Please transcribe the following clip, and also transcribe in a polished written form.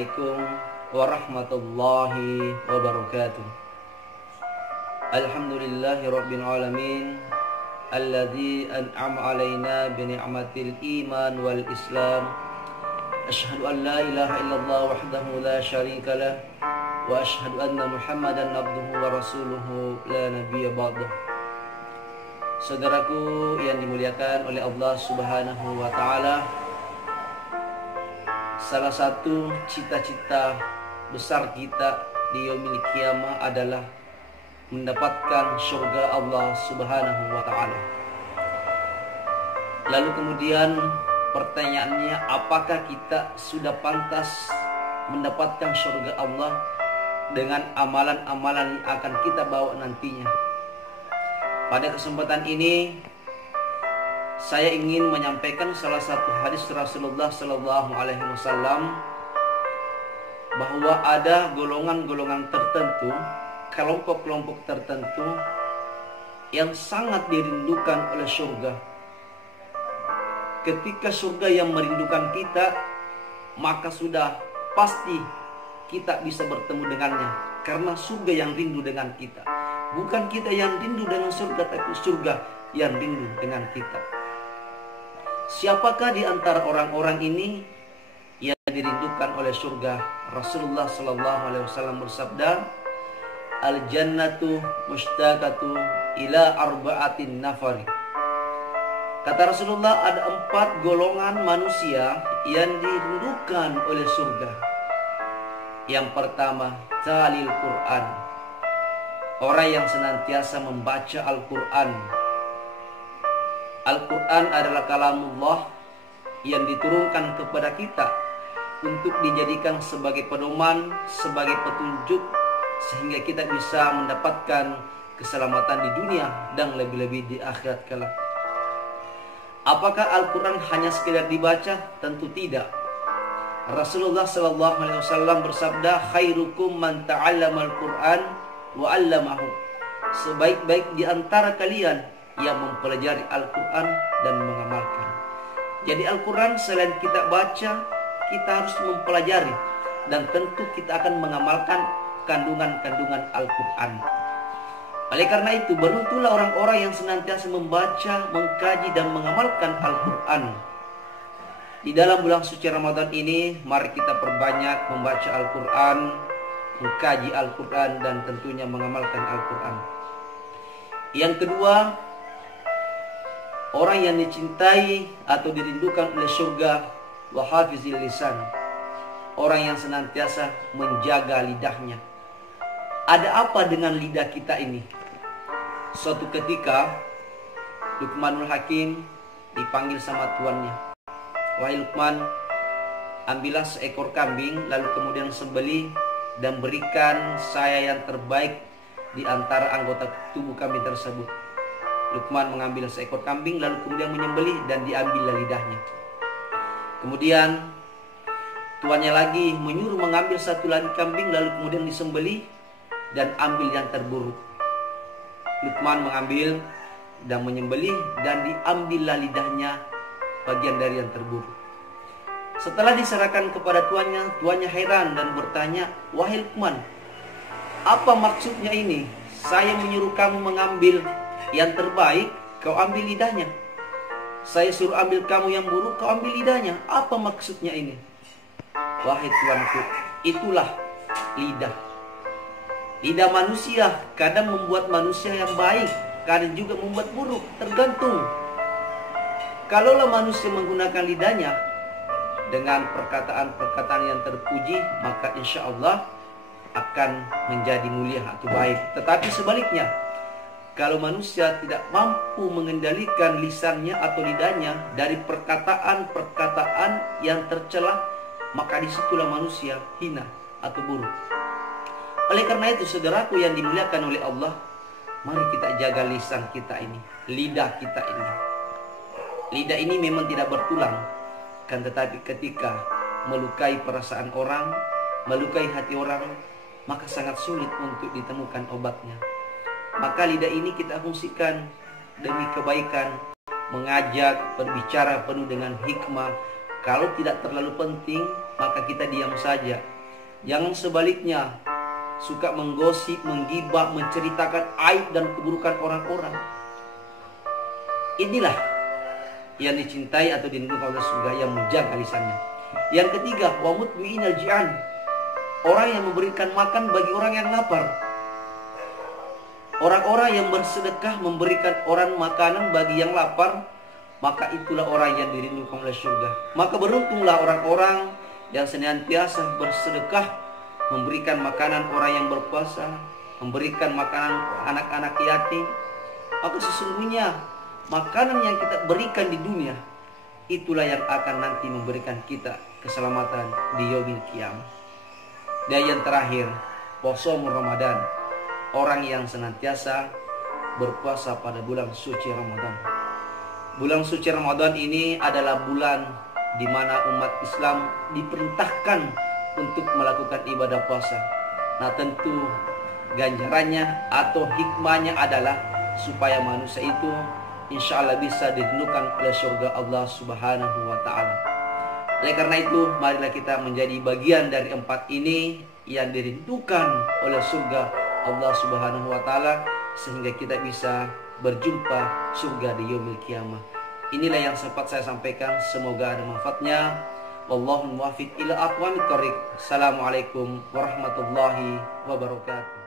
Assalamualaikum warahmatullahi wabarakatuh. Alhamdulillahi rabbil alamin, alladzi an'ama alaina bi ni'matil iman wal islam. Asyhadu an la ilaha illallah wahdahu la syarika lah, wa asyhadu anna Muhammadan abduhu wa rasuluhu la nabiyya ba'dah. Saudaraku yang dimuliakan oleh Allah Subhanahu wa taala, salah satu cita-cita besar kita di yaumil qiyamah adalah mendapatkan surga Allah Subhanahu wa taala. Lalu kemudian pertanyaannya, apakah kita sudah pantas mendapatkan surga Allah dengan amalan-amalan yang akan kita bawa nantinya? Pada kesempatan ini saya ingin menyampaikan salah satu hadis Rasulullah Sallallahu Alaihi Wasallam, bahwa ada golongan-golongan tertentu, kelompok-kelompok tertentu yang sangat dirindukan oleh surga. Ketika surga yang merindukan kita, maka sudah pasti kita bisa bertemu dengannya, karena surga yang rindu dengan kita. Bukan kita yang rindu dengan surga, tapi surga yang rindu dengan kita. Siapakah di antara orang-orang ini yang dirindukan oleh surga? Rasulullah Sallallahu Alaihi Wasallam bersabda, al-jannatu mushtaqatu ila arba'atin nafari. Kata Rasulullah, ada 4 golongan manusia yang dirindukan oleh surga. Yang pertama, talil Quran, orang yang senantiasa membaca Al-Quran. Al-Quran adalah kalamullah yang diturunkan kepada kita untuk dijadikan sebagai pedoman, sebagai petunjuk, sehingga kita bisa mendapatkan keselamatan di dunia dan lebih-lebih di akhirat kelak. Apakah Al-Quran hanya sekedar dibaca? Tentu tidak. Rasulullah SAW bersabda, khairukum man ta'allama Al-Quran wa 'allamahu. Sebaik-baik di antara kalian yang mempelajari Al-Quran dan mengamalkan. Jadi Al-Quran selain kita baca, kita harus mempelajari, dan tentu kita akan mengamalkan kandungan-kandungan Al-Quran. Oleh karena itu, beruntunglah orang-orang yang senantiasa membaca, mengkaji, dan mengamalkan Al-Quran. Di dalam bulan suci Ramadan ini, mari kita perbanyak membaca Al-Quran, mengkaji Al-Quran, dan tentunya mengamalkan Al-Quran. Yang kedua, orang yang dicintai atau dirindukan oleh surga, wa hafizil lisan, orang yang senantiasa menjaga lidahnya. Ada apa dengan lidah kita ini? Suatu ketika Luqmanul Hakim dipanggil sama tuannya. Wahai Luqman, ambillah seekor kambing, lalu kemudian sembelih dan berikan saya yang terbaik di antara anggota tubuh kambing tersebut. Luqman mengambil seekor kambing, lalu kemudian menyembelih dan diambillah lidahnya. Kemudian tuannya lagi menyuruh mengambil satu lagi kambing, lalu kemudian disembelih dan ambil yang terburuk. Luqman mengambil dan menyembelih dan diambillah lidahnya, bagian dari yang terburuk. Setelah diserahkan kepada tuannya, tuannya heran dan bertanya, wahai Luqman, apa maksudnya ini? Saya menyuruh kamu mengambil yang terbaik, kau ambil lidahnya. Saya suruh ambil kamu yang buruk, kau ambil lidahnya. Apa maksudnya ini? Wahai tuanku, itulah lidah. Lidah manusia kadang membuat manusia yang baik, kadang juga membuat buruk, tergantung. Kalaulah manusia menggunakan lidahnya dengan perkataan-perkataan yang terpuji, maka insya Allah akan menjadi mulia atau baik. Tetapi sebaliknya, kalau manusia tidak mampu mengendalikan lisannya atau lidahnya dari perkataan-perkataan yang tercela, maka disitulah manusia hina atau buruk. Oleh karena itu, saudaraku yang dimuliakan oleh Allah, mari kita jaga lisan kita ini, lidah kita ini. Lidah ini memang tidak bertulang, kan tetapi ketika melukai perasaan orang, melukai hati orang, maka sangat sulit untuk ditemukan obatnya. Maka lidah ini kita fungsikan demi kebaikan, mengajak, berbicara penuh dengan hikmah, Kalau tidak terlalu penting, maka kita diam saja. Jangan sebaliknya, suka menggosip, menggibah, menceritakan aib dan keburukan orang-orang. Inilah yang dicintai atau dirindukan oleh surga, yang menjaga lisannya. Yang ketiga, wa mutbi'inal ji'an, orang yang memberikan makan bagi orang yang lapar. Orang-orang yang bersedekah memberikan orang makanan bagi yang lapar, maka itulah orang yang dirindukan oleh surga. Maka beruntunglah orang-orang yang senantiasa bersedekah, memberikan makanan orang yang berpuasa, memberikan makanan anak-anak yatim. Maka sesungguhnya makanan yang kita berikan di dunia, itulah yang akan nanti memberikan kita keselamatan di yaumil qiyamah. Dan yang terakhir, puasa Ramadan, orang yang senantiasa berpuasa pada bulan suci Ramadan. Bulan suci Ramadan ini adalah bulan di mana umat Islam diperintahkan untuk melakukan ibadah puasa. Nah, tentu ganjarannya atau hikmahnya adalah supaya manusia itu insya Allah bisa dirindukan oleh surga Allah Subhanahu wa ta'ala. Oleh karena itu, marilah kita menjadi bagian dari 4 ini yang dirindukan oleh surga Allah Subhanahu wa ta'ala, sehingga kita bisa berjumpa surga di yaumil qiyamah. Inilah yang sempat saya sampaikan, semoga ada manfaatnya. Wallahu muwaffiq ila aqwamit thoriq. Assalamualaikum warahmatullahi wabarakatuh.